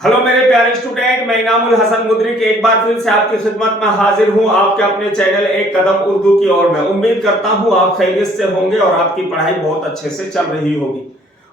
Hello मेरे प्यारे student, मैं इनामुल हसन मुदरिक एक बार फिर से आपकी खिदमत में हाजिर हूं आपके अपने चैनल एक कदम उर्दू की ओर में। उम्मीद करता हूं आप खैरियत से होंगे और आपकी पढ़ाई बहुत अच्छे से चल रही होगी।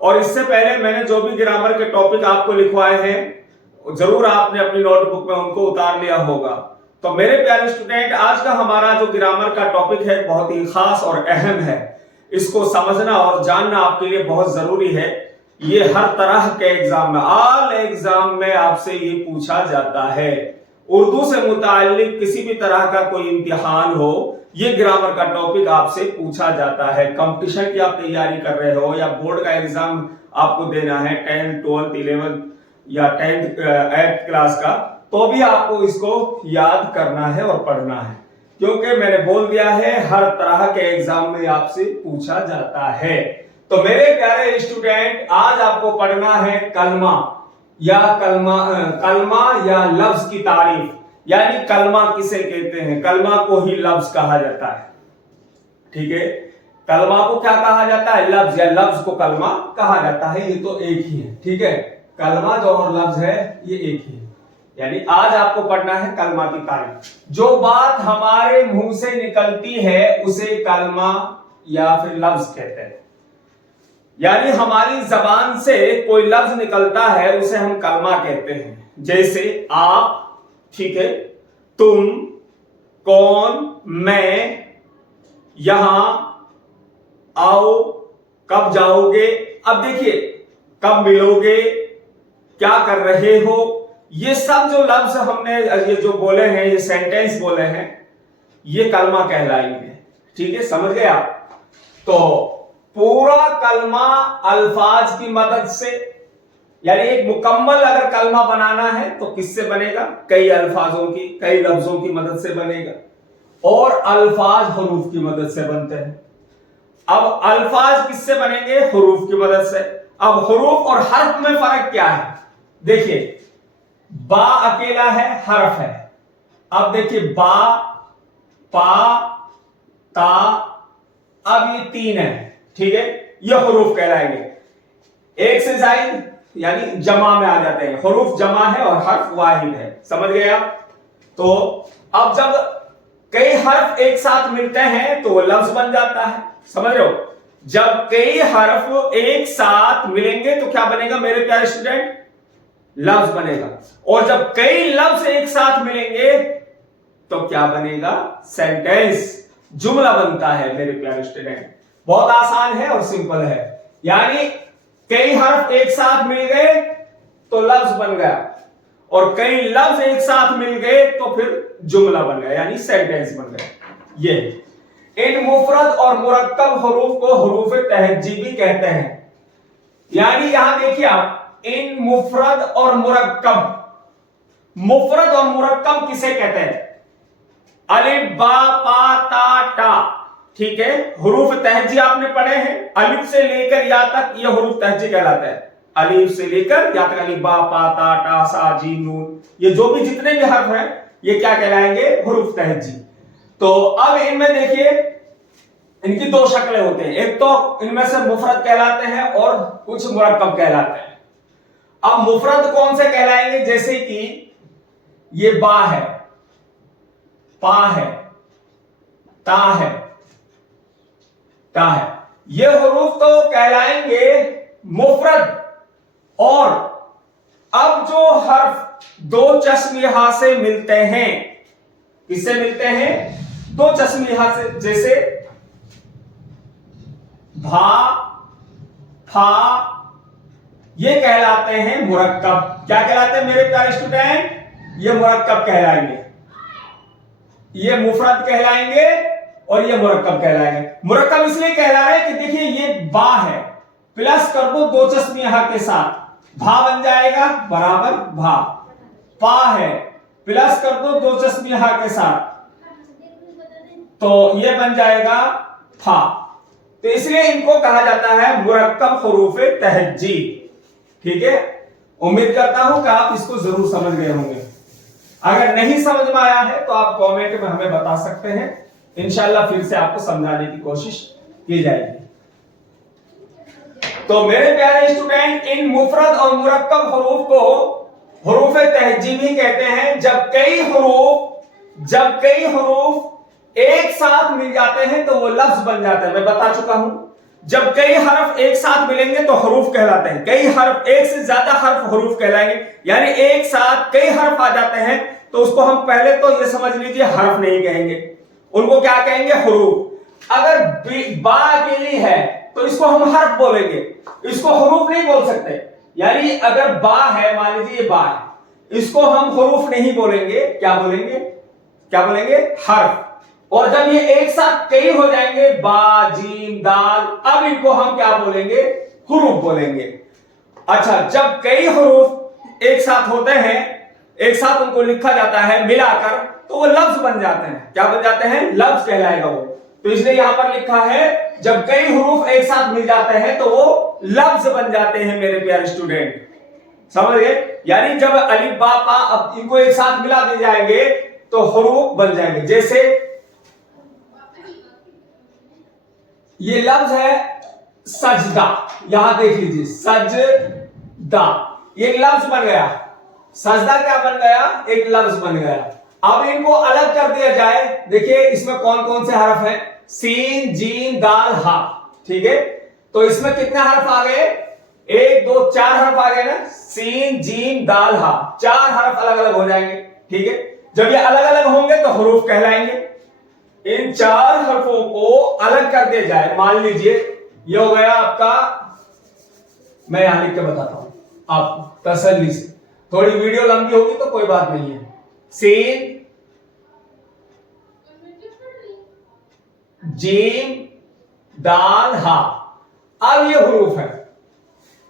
और इससे पहले मैंने जो भी ग्रामर के टॉपिक आपको लिखवाए हैं जरूर आपने अपनी नोटबुक में उनको उतार लिया होगा। तो मेरे प्यारे स्टूडेंट, आज का हमारा जो ग्रामर का टॉपिक है बहुत ही खास और अहम है। इसको समझना और जानना आपके लिए बहुत जरूरी है। ये हर तरह के एग्जाम में, ऑल एग्जाम में आपसे ये पूछा जाता है। उर्दू से मुताल्लिक किसी भी तरह का कोई इम्तिहान हो, ये ग्रामर का टॉपिक आपसे पूछा जाता है। कंपटीशन की आप तैयारी कर रहे हो या बोर्ड का एग्जाम आपको देना है 10th 12th 11th या 10th 8th क्लास का, तो भी आपको इसको याद करना है और पढ़ना है, क्योंकि मैंने बोल दिया है हर तरह के एग्जाम में आपसे पूछा जाता है। तो मेरे प्यारे स्टूडेंट, आज आपको पढ़ना है कलमा या लफ्ज की तारीफ, यानी कलमा किसे कहते हैं। कलमा को ही लफ्ज कहा जाता है, ठीक है। कलमा को क्या कहा जाता है? लफ्ज, या लफ्ज को कलमा कहा जाता है। ये तो एक ही है, ठीक है। कलमा जो और लफ्ज है ये एक ही है। यानी आज आपको पढ़ना है कलमा की तारीफ। जो बात हमारे मुंह से निकलती है उसे कलमा या फिर लफ्ज कहते हैं। यानी हमारी जबान से कोई लफ्ज निकलता है उसे हम कलमा कहते हैं। जैसे आप, ठीक है, तुम, कौन, मैं, यहां, आओ, कब जाओगे। अब देखिए, कब मिलोगे, क्या कर रहे हो, ये सब जो लफ्ज हमने ये जो बोले हैं, ये सेंटेंस बोले हैं, ये कलमा कहलाएंगे, ठीक है। समझ गए आप? तो पूरा कलमा अल्फाज की मदद से, यानी एक मुकम्मल अगर कलमा बनाना है तो किससे बनेगा? कई अल्फाजों की, कई लफ्जों की मदद से बनेगा। और अल्फाज हुरूफ की मदद से बनते हैं। अब अल्फाज किससे बनेंगे? हुरूफ की मदद से। अब हुरूफ और हर्फ में फर्क क्या है? देखिए, बा अकेला है, हर्फ है। अब देखिए, बा, पा, ता, अब ये तीन है, ठीक है। ये हुरूफ कहलाएंगे। एक से जायद यानी जमा में आ जाते हैं। हुरूफ जमा है और हर्फ वाहिद है। समझ गए आप? तो अब जब कई हर्फ एक साथ मिलते हैं तो वो लफ्ज बन जाता है। समझ रहे हो? जब कई हर्फ एक साथ मिलेंगे तो क्या बनेगा मेरे प्यारे स्टूडेंट? लफ्ज बनेगा। और जब कई लफ्ज एक साथ मिलेंगे तो क्या बनेगा? सेंटेंस, जुमला बनता है मेरे प्यारे स्टूडेंट। बहुत आसान है और सिंपल है। यानी कई हर्फ एक साथ मिल गए तो लफ्ज बन गया, और कई लफ्ज एक साथ मिल गए तो फिर जुमला बन गया, यानी सेंटेंस बन गया। ये इन मुफरद और मुरक्कब हुरूफ को हुरूफ तहज्जीबी कहते हैं। यानी यहां देखिए आप, इन मुफरद और मुरक्कब, मुफरद और मुरक्कब किसे कहते हैं? अलिफ, बा, पा, ता, टा, ठीक है। हुरूफ तहज्जी आपने पढ़े हैं, अलिफ से लेकर या तक ये हुरूफ तहज्जी कहलाता है। अलिफ से लेकर या तक, अलिफ, बा, पा, ता, टा, सा, जीम, नून, ये जो भी जितने भी हर्फ हैं ये क्या कहलाएंगे? हुरूफ तहज्जी। तो अब इनमें देखिए, इनकी दो शक्लें होते हैं। एक तो इनमें से मुफरद कहलाते हैं और कुछ मुरक्कब कहलाते हैं। अब मुफरद कौन से कहलाएंगे? जैसे कि ये बा है, पा है, ता है, ता है, ये हुरूफ तो कहलाएंगे मुफरद। और अब जो हर्फ दो चश्मिहा से मिलते हैं, किससे मिलते हैं? दो चश्मिहा से, जैसे भा, फा, ये कहलाते हैं मुरक्कब। क्या कहलाते हैं मेरे प्यारे स्टूडेंट? ये मुरक्कब कहलाएंगे। ये मुफरद कहलाएंगे और ये मुरक्कब कहलाएंगे। मुरक्कब इसलिए कहला रहे कि देखिए, ये बा है, प्लस कर दो दो चश्मिया के साथ, भा बन जाएगा बराबर भा। पा है, प्लस कर दो दो चश्मिया के साथ तो ये बन जाएगा फा। तो इसलिए इनको कहा जाता है मुरक्कब हुरूफ तहज्जी, ठीक है। उम्मीद करता हूं कि आप इसको जरूर समझ गए होंगे। अगर नहीं समझ में आया है तो आप कमेंट में हमें बता सकते हैं, इंशाल्लाह फिर से आपको समझाने की कोशिश की जाएगी। तो मेरे प्यारे स्टूडेंट, इन मुफरद और मुरक्कब हुरूफ को हरूफ तहजीबी कहते हैं जब कई हरूफ एक साथ मिल जाते हैं तो वो लफ्ज बन जाता है। मैं बता चुका हूं, जब कई हरफ एक साथ मिलेंगे तो हरूफ कहलाते हैं। कई हरफ, एक से ज्यादा हरफ हरूफ कहलाएंगे, यानी एक साथ कई हरफ आ जाते हैं तो उसको हम पहले तो ये समझ लीजिए हरफ नहीं कहेंगे, उनको क्या कहेंगे? हरूफ। अगर बा अकेली है तो इसको हम हर्फ बोलेंगे, इसको हरूफ नहीं बोल सकते। यानी अगर बा है, मान लीजिए बा है, इसको हम हरूफ नहीं बोलेंगे, क्या बोलेंगे? हर्फ। और जब ये एक साथ कई हो जाएंगे, बा, जीम, दाल, अब इनको हम क्या बोलेंगे? हुरूफ बोलेंगे। अच्छा, जब कई हुरूफ एक साथ होते हैं, एक साथ उनको लिखा जाता है मिलाकर, तो वो लफ्ज बन जाते हैं। क्या बन जाते हैं? लफ्ज कहलाएगा वो। तो इसलिए यहां पर लिखा है जब कई हुरूफ एक साथ मिल जाते हैं तो वो लफ्ज बन जाते हैं मेरे प्यारे स्टूडेंट, समझ गए? यानी जब अलिफ बा पा, अब इनको एक साथ मिला दिए जाएंगे तो हुरूफ बन जाएंगे। जैसे ये लफ्ज है सजदा, यहां देख लीजिए, सजदा, ये लफ्ज बन गया। सजदा क्या बन गया? एक लफ्ज बन गया। अब इनको अलग कर दिया जाए, देखिए इसमें कौन कौन से हरफ हैं? सीन, जीम, दाल, हा। ठीक है, तो इसमें कितने हरफ आ गए? 1 2 4 हरफ आ गए ना। सीन, जीम, दाल, हा, 4 हरफ अलग अलग हो जाएंगे। ठीक है, जब ये अलग अलग होंगे तो हरूफ कहलाएंगे। इन 4 हरफों को अलग कर दिया जाए, मान लीजिए ये हो गया आपका, मैं यहां लिख के बताता हूं आप तसल्ली से, थोड़ी वीडियो लंबी होगी तो कोई बात नहीं है। सीन, जीम, दाल, हा। अब ये हुरूफ है।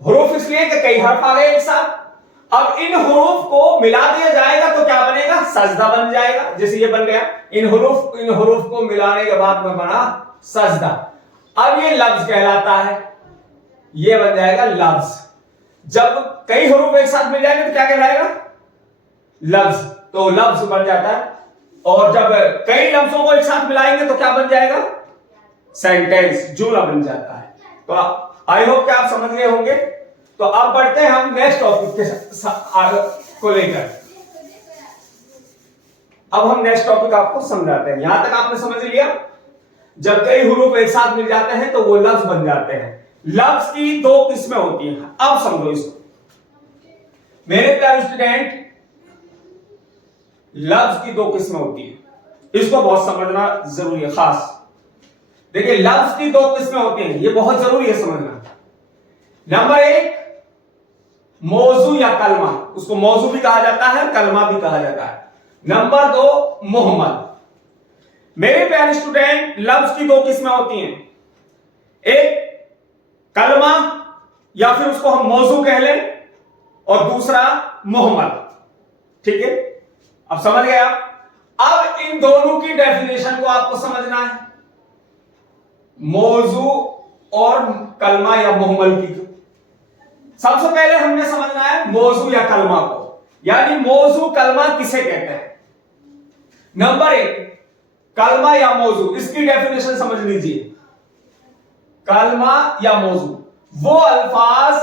हुरूफ इसलिए कि कई हर्फ आ गए एक साथ। अब इन हुरूफ को मिला दिया जाएगा तो क्या बनेगा? सजदा बन जाएगा। जैसे ये बन गया, इन हुरूफ को मिलाने के बाद में बना सजदा। अब ये लफ्ज कहलाता है, ये बन जाएगा लफ्ज। जब कई हुरूफ एक साथ मिल जाएंगे तो क्या कहलाएगा? लफ्ज। तो लफ्ज बन जाता है। और जब कई लफ्जों को एक साथ मिलाएंगे तो क्या बन जाएगा? सेंटेंस, जुमला बन जाता है। तो आई होप कि आप समझ गए होंगे। तो अब बढ़ते हैं हम नेक्स्ट टॉपिक के को लेकर। अब हम नेक्स्ट टॉपिक आपको समझाते हैं। यहां तक आपने समझ लिया, जब कई हुरूफ एक साथ मिल जाते हैं तो वो लफ्ज बन जाते हैं। लफ्ज की 2 किस्में होती हैं। अब समझो इसको मेरे प्यारे स्टूडेंट, लफ्ज की 2 किस्में होती है, इसको बहुत समझना जरूरी है। खास देखिए, लफ्ज की 2 किस्में होती हैं, ये बहुत जरूरी है समझना। नंबर 1 मौजू या कलमा, उसको मौजू भी कहा जाता है, कलमा भी कहा जाता है। नंबर 2 मुहम्मद। मेरे प्यारे स्टूडेंट, लफ्ज की 2 किस्में होती हैं, एक कलमा या फिर उसको हम मौजू कह लें, और दूसरा मोहम्मद। ठीक है, अब समझ गए आप? अब इन दोनों की डेफिनेशन को आपको समझना है, मौजू और कलमा या मोहम्मद की। सबसे पहले हमने समझना है मौजू या कलमा को, यानी मौजू कलमा किसे कहते हैं। नंबर 1 कलमा या मौजू, इसकी डेफिनेशन समझ लीजिए। कलमा या मौजू वो अल्फाज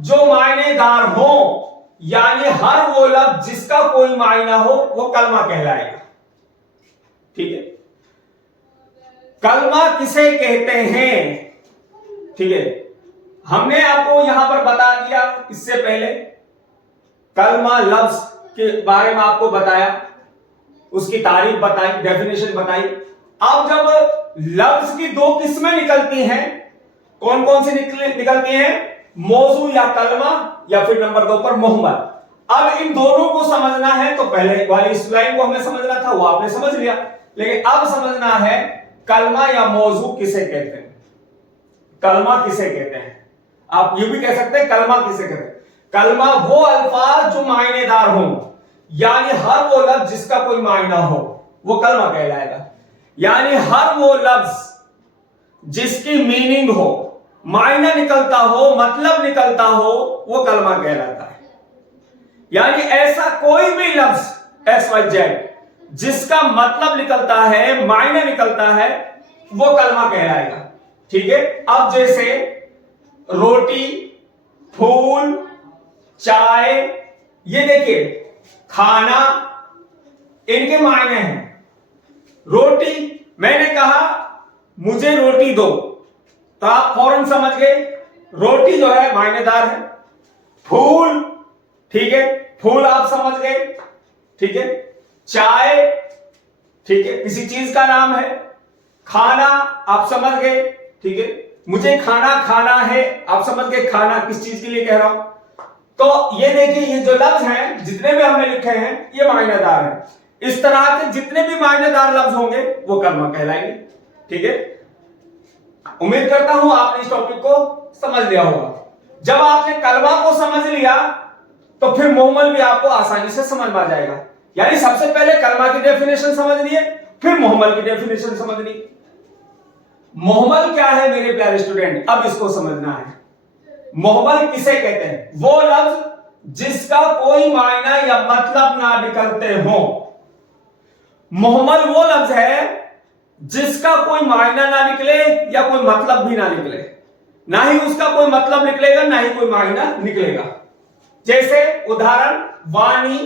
जो मायनेदार हो, यानी हर वो लफ्ज जिसका कोई मायना हो वो कलमा कहलाएगा। ठीक है, कलमा किसे कहते हैं? ठीक है, हमने आपको यहां पर बता दिया इससे पहले, कलमा लफ्ज के बारे में आपको बताया, उसकी तारीफ बताई, डेफिनेशन बताई। अब जब लफ्ज की 2 किस्में निकलती हैं, कौन कौन सी निकलती हैं? मौजू या कलमा, या फिर नंबर 2 पर मोहम्मद। अब इन दोनों को समझना है तो पहले वाली इस लाइन को हमने समझना था, वो आपने समझ लिया, लेकिन अब समझना है कलमा या मौजू किसे कहते हैं, कलमा किसे कहते हैं। आप ये भी कह सकते हैं कलमा किसे कहते हैं। कलमा वो अल्फाज जो मायनेदार हो, यानी हर वो लफ्ज जिसका कोई मायना हो वो कलमा कहलाएगा। यानी हर वो लफ्ज जिसकी मीनिंग हो, मायना निकलता हो, मतलब निकलता हो, वो कलमा कहलाता है। यानी ऐसा कोई भी लफ्ज XYZ जिसका मतलब निकलता है, मायना निकलता है, वो कलमा कहलाएगा। ठीक है, अब जैसे रोटी, फूल, चाय, ये देखिए खाना, इनके मायने हैं। रोटी, मैंने कहा मुझे रोटी दो, तो आप फौरन समझ गए रोटी जो है मायनेदार है। फूल, ठीक है, फूल आप समझ गए, ठीक है। चाय, ठीक है, किसी चीज का नाम है। खाना आप समझ गए, ठीक है, मुझे खाना खाना है, आप समझ गए खाना किस चीज के लिए कह रहा हूं। तो ये देखिए ये जो लफ्ज हैं जितने भी हमने लिखे हैं ये मायनेदार है। इस तरह के जितने भी मायनेदार लफ्ज होंगे वो कलमा कहलाएंगे, ठीक है। उम्मीद करता हूं आपने इस टॉपिक को समझ लिया होगा। जब आपने कलमा को समझ लिया तो फिर मुहम्मल भी आपको आसानी से समझ में आ जाएगा। यानी सबसे पहले कलमा की डेफिनेशन समझ लिए, फिर मुहम्मल की डेफिनेशन समझ ली। मुहम्मल क्या है मेरे प्यारे स्टूडेंट, अब इसको समझना है। मुहम्मल किसे कहते हैं? वो लफ्ज जिसका कोई मायना या मतलब ना निकलते हो। मुहम्मल वो लफ्ज है जिसका कोई मायना ना निकले या कोई मतलब भी ना निकले, ना ही उसका कोई मतलब निकलेगा ना ही कोई मायना निकलेगा। जैसे उदाहरण वानी,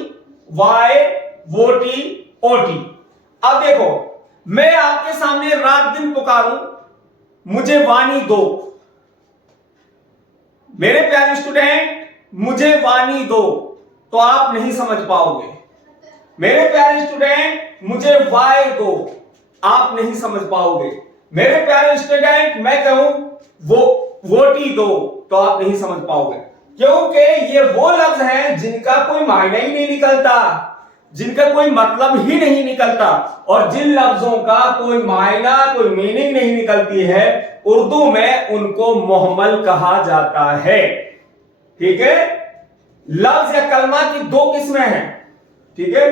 वाए, वोटी, ओटी। अब देखो मैं आपके सामने रात दिन पुकारूं मुझे वानी दो, मेरे प्यारे स्टूडेंट मुझे वानी दो, तो आप नहीं समझ पाओगे। मेरे प्यारे स्टूडेंट मुझे वाए दो, आप नहीं समझ पाओगे। मेरे प्यारे स्टूडेंट मैं कहूं वो वोटी दो, तो आप नहीं समझ पाओगे, क्योंकि ये वो लफ्ज हैं जिनका कोई मायना ही नहीं निकलता, जिनका कोई मतलब ही नहीं निकलता। और जिन लफ्जों का कोई मायना कोई मीनिंग नहीं निकलती है उर्दू में उनको मुहम्मल कहा जाता है, ठीक है। लफ्ज या कलमा की दो किस्में हैं, ठीक है।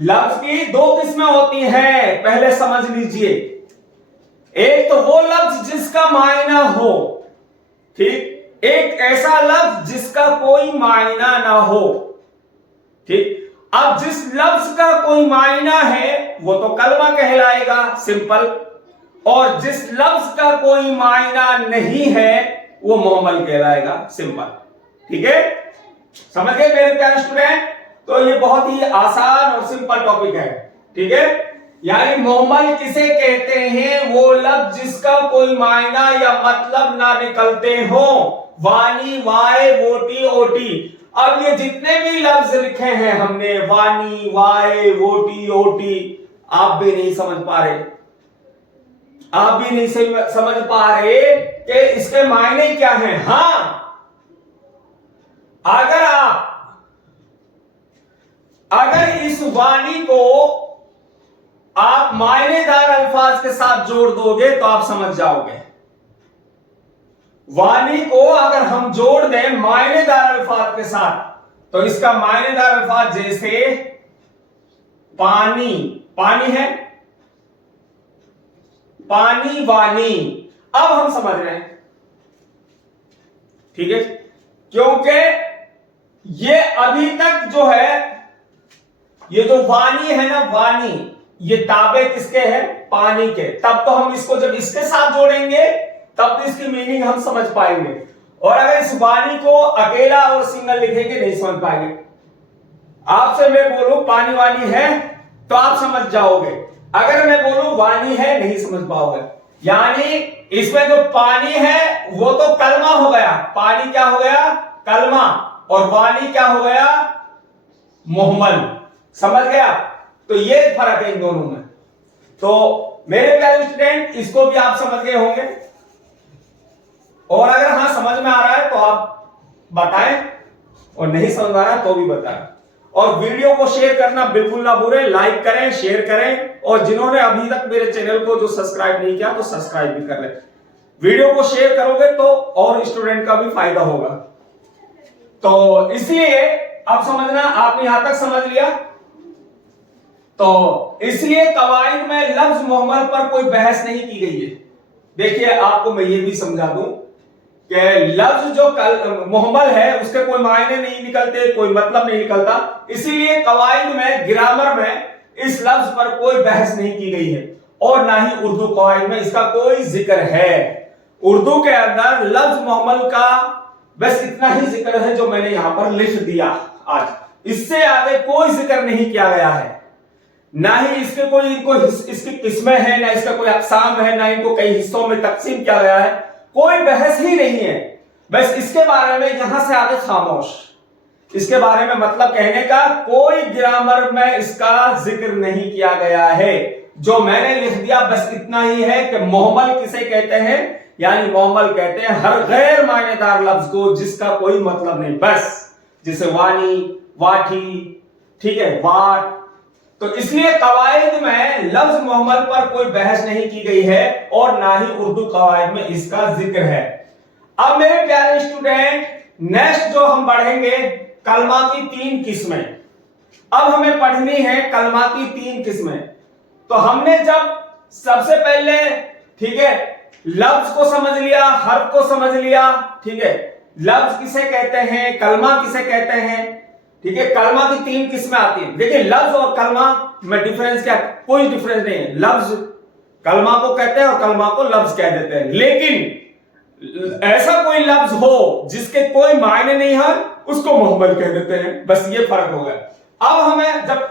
लफ्ज की दो किस्में होती हैं, पहले समझ लीजिए। एक तो वो लफ्ज जिसका मायना हो, ठीक, एक ऐसा लफ्ज जिसका कोई मायना ना हो, ठीक। अब जिस लफ्ज का कोई मायना है वो तो कलमा कहलाएगा, सिंपल। और जिस लफ्ज का कोई मायना नहीं है वो मुहम्मल कहलाएगा, सिंपल, ठीक है। समझ गए मेरे प्यारे स्टूडेंट? तो ये बहुत ही आसान और सिंपल टॉपिक है, ठीक है। यानी मुहम्मल किसे कहते हैं? वो लफ्ज जिसका कोई मायना या मतलब ना निकलते हो। वानी, वाए, वोटी, ओटी। अब ये जितने भी लफ्ज लिखे हैं हमने, वानी, वाए, वोटी, ओटी, आप भी नहीं समझ पा रहे, आप भी नहीं समझ पा रहे कि इसके मायने क्या हैं। हां, अगर इस वाणी को आप मायनेदार अल्फाज के साथ जोड़ दोगे तो आप समझ जाओगे। वाणी को अगर हम जोड़ दें मायनेदार अल्फाज के साथ तो इसका मायनेदार अल्फाज जैसे पानी, पानी है, पानी, वानी। अब हम समझ रहे हैं, ठीक है, क्योंकि ये अभी तक जो है ये जो वानी है ना, वानी, ये ताबे किसके हैं? पानी के। तब तो हम इसको जब इसके साथ जोड़ेंगे तब तो इसकी मीनिंग हम समझ पाएंगे। और अगर इस वानी को अकेला और सिंगल लिखेंगे नहीं समझ पाएंगे। आपसे मैं बोलूं पानी वानी है तो आप समझ जाओगे, अगर मैं बोलूं वानी है नहीं समझ पाओगे। यानी इसमें जो पानी है वो तो कलमा हो गया, पानी क्या हो गया? कलमा। और वानी क्या हो गया? मुहम्मल। समझ गया? तो ये फर्क है इन दोनों में। तो मेरे प्यारे स्टूडेंट इसको भी आप समझ गए होंगे, और अगर हां समझ में आ रहा है तो आप बताएं, और नहीं समझ आ रहा है तो भी बताएं। और वीडियो को शेयर करना बिल्कुल ना भूलें, लाइक करें, शेयर करें, और जिन्होंने अभी तक मेरे चैनल को जो सब्सक्राइब नहीं किया तो सब्सक्राइब भी कर लें। वीडियो को शेयर करोगे तो और स्टूडेंट का भी फायदा होगा। तो इसलिए अब समझना, आपने यहां तक समझ लिया। तो इसलिए कवाइद में लफ्ज मुहम्मल पर कोई बहस नहीं की गई है। देखिए आपको मैं ये भी समझा दूं कि लफ्ज जो मुहम्मल है उसके कोई मायने नहीं निकलते, कोई मतलब नहीं निकलता, इसीलिए कवाइद में, ग्रामर में इस लफ्ज पर कोई बहस नहीं की गई है, और ना ही उर्दू कवाइद में इसका कोई जिक्र है। उर्दू के अंदर लफ्ज मुहम्मल का बस इतना ही जिक्र है जो मैंने यहां पर लिख दिया आज, इससे आगे कोई जिक्र नहीं किया गया है। ना ही इसके कोई इसकी किस्में हैं, ना इसका कोई अकसाम है, ना इनको कई हिस्सों में तकसीम किया गया है। कोई बहस ही नहीं है। बस इसके बारे में यहां से आगे खामोश। इसके बारे में मतलब कहने का कोई ग्रामर में इसका जिक्र नहीं किया गया है। जो मैंने लिख दिया बस इतना ही है कि मोहम्मल किसे कहते हैं, यानी मोहम्मल कहते हैं हर गैर मायनेदार लफ्ज को जिसका कोई मतलब नहीं, बस जैसे वानी, वाठी, ठीक है, वाट। तो इसलिए कवायद में लफ्ज मोहम्मल पर कोई बहस नहीं की गई है और ना ही उर्दू कवायद में इसका जिक्र है। अब मेरे प्यारे स्टूडेंट, नेक्स्ट जो हम पढ़ेंगे कलमा की 3 किस्में। अब हमें पढ़नी है कलमा की 3 किस्में। तो हमने जब सबसे पहले, ठीक है, लफ्ज को समझ लिया, हर्फ को समझ लिया, ठीक है, लफ्ज किसे कहते हैं, कलमा किसे कहते हैं, ठीक है, कलमा की 3 किस्में आती हैं। देखिए लफ्ज और कलमा में डिफरेंस क्या, कोई डिफरेंस नहीं है। लफ्ज कलमा को कहते हैं और कलमा को लफ्ज कह देते हैं। लेकिन ऐसा कोई लफ्ज हो जिसके कोई मायने नहीं है उसको मोहम्मल कह देते हैं, बस ये फर्क हो गया। अब हमें जब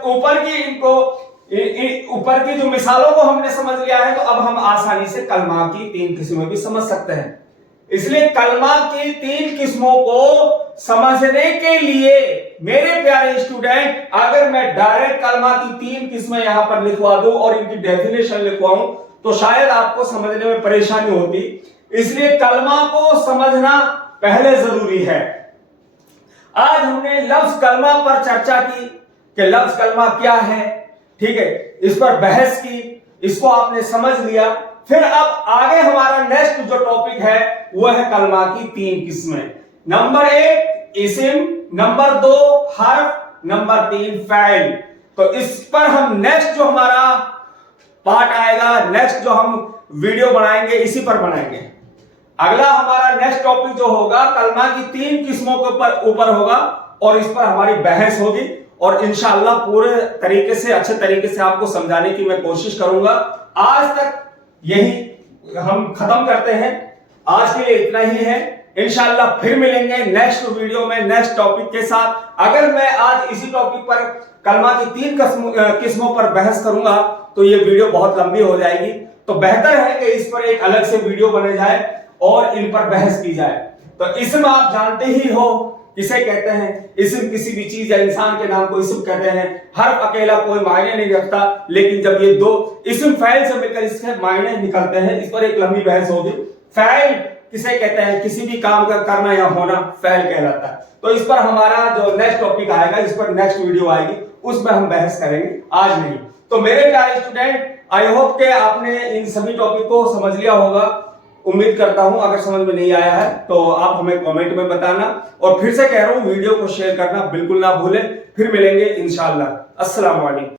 ऊपर की जो मिसालों को हमने समझ लिया है तो अब हम आसानी से कलमा की 3 किस्में भी समझ सकते हैं। इसलिए कलमा की 3 किस्मों को समझने के लिए मेरे प्यारे स्टूडेंट, अगर मैं डायरेक्ट कलमा की 3 किस्में यहां पर लिखवा दूं और इनकी डेफिनेशन लिखवाऊं तो शायद आपको समझने में परेशानी होती। इसलिए कलमा को समझना पहले जरूरी है। आज हमने लफ्ज कलमा पर चर्चा की कि लफ्ज कलमा क्या है, ठीक है, इस पर बहस की, इसको आपने समझ लिया। फिर अब आगे हमारा नेक्स्ट जो टॉपिक है वो है कलमा की 3 किस्में। नंबर 1 इस्म, नंबर 2 हर्फ, नंबर 3 फ़ैल। तो इस पर हम नेक्स्ट जो हमारा पार्ट आएगा, नेक्स्ट जो हम वीडियो बनाएंगे इसी पर बनाएंगे। अगला हमारा नेक्स्ट टॉपिक जो होगा कलमा की 3 किस्मों के ऊपर होगा और इस पर हमारी बहस होगी और इंशाअल्लाह पूरे तरीके से, अच्छे तरीके से आपको समझाने की मैं कोशिश करूंगा। आज तक यही हम खत्म करते हैं। आज के लिए इतना ही है। इंशाअल्लाह फिर मिलेंगे नेक्स्ट वीडियो में नेक्स्ट टॉपिक के साथ। अगर मैं आज इसी टॉपिक पर कलमा की 3 किस्मों पर बहस करूंगा तो ये वीडियो बहुत लंबी हो जाएगी। तो बेहतर है कि इस पर एक अलग से वीडियो बने जाए और इन पर बहस की जाए। तो इस्म आप जानते ही हो किसे कहते हैं। इस्म किसी भी चीज या इंसान के नाम को इस्म कहते हैं। हर्फ अकेला कोई मायने नहीं रखता, लेकिन जब ये 2 इस्म फ़ैल से मिलकर इसके मायने निकलते हैं, इस पर एक लंबी बहस होगी। फ़ैल किसे कहते हैं, किसी भी काम का करना या होना फ़ैल कहलाता है। तो इस पर हमारा जो नेक्स्ट टॉपिक आएगा, इस पर नेक्स्ट वीडियो आएगी, उसमें हम बहस करेंगे, आज नहीं। तो मेरे प्यारे स्टूडेंट, आई होप के आपने इन सभी टॉपिक को समझ लिया होगा। उम्मीद करता हूं अगर समझ में नहीं आया है तो आप हमें कमेंट में बताना। और फिर से कह रहा हूं वीडियो को शेयर करना बिल्कुल ना भूलें। फिर मिलेंगे इंशाअल्लाह। अस्सलाम वालेकुम।